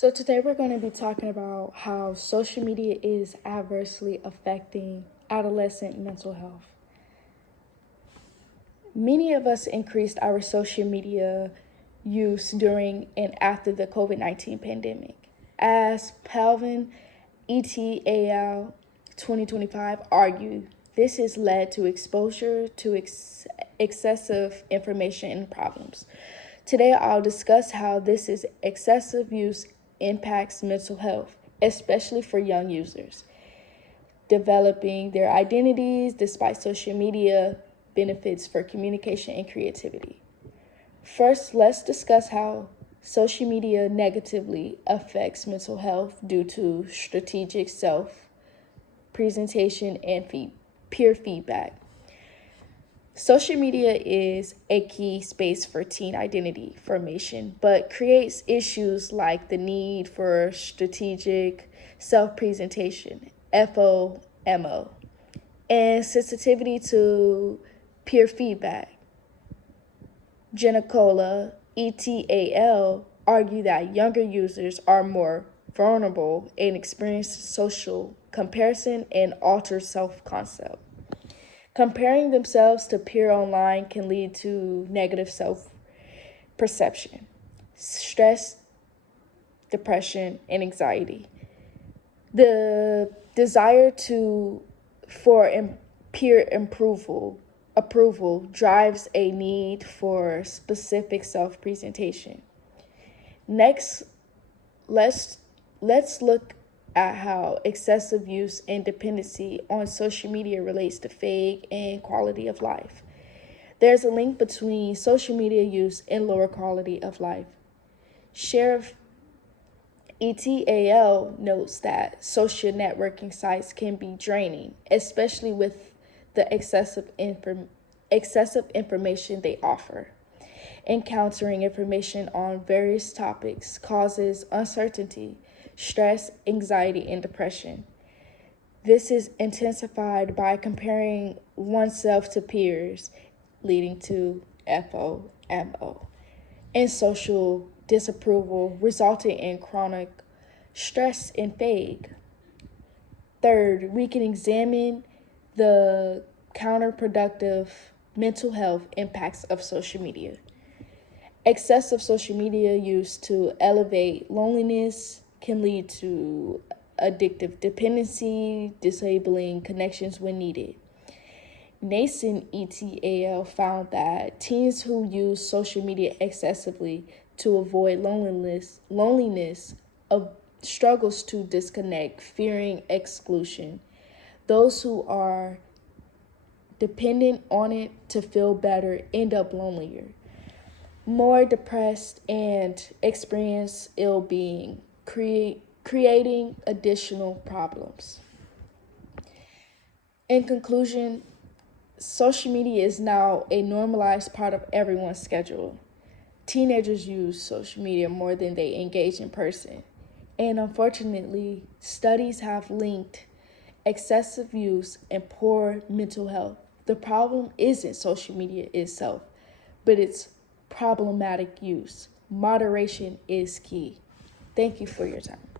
So today we're going to be talking about how social media is adversely affecting adolescent mental health. Many of us increased our social media use during and after the COVID-19 pandemic. As Palvin et al. 2025 argue, this has led to exposure to excessive information and problems. Today, I'll discuss how this is excessive use impacts mental health, especially for young users. Developing their identities despite social media benefits for communication and creativity. First, let's discuss how social media negatively affects mental health due to strategic self-presentation and peer feedback. Social media is a key space for teen identity formation, but creates issues like the need for strategic self-presentation, FOMO, and sensitivity to peer feedback. Genicola et al. Argue that younger users are more vulnerable and experience social comparison and altered self-concept. Comparing themselves to peer online can lead to negative self-perception, stress, depression, and anxiety. The desire for peer approval drives a need for specific self-presentation. Next, let's look at how excessive use and dependency on social media relates to fatigue and quality of life. There's a link between social media use and lower quality of life. Sheriff et al. Notes that social networking sites can be draining, especially with the excessive information they offer. Encountering information on various topics causes uncertainty, stress, anxiety, and depression. This is intensified by comparing oneself to peers, leading to FOMO, and social disapproval, resulting in chronic stress and fatigue. Third, we can examine the counterproductive mental health impacts of social media. Excessive social media use to elevate loneliness can lead to addictive dependency, disabling connections when needed. Nason et al. Found that teens who use social media excessively to avoid loneliness struggles to disconnect, fearing exclusion. Those who are dependent on it to feel better end up lonelier, more depressed, and experience ill-being, creating additional problems. In conclusion, social media is now a normalized part of everyone's schedule. Teenagers use social media more than they engage in person. And unfortunately, studies have linked excessive use and poor mental health. The problem isn't social media itself, but it's problematic use. Moderation is key. Thank you for your time.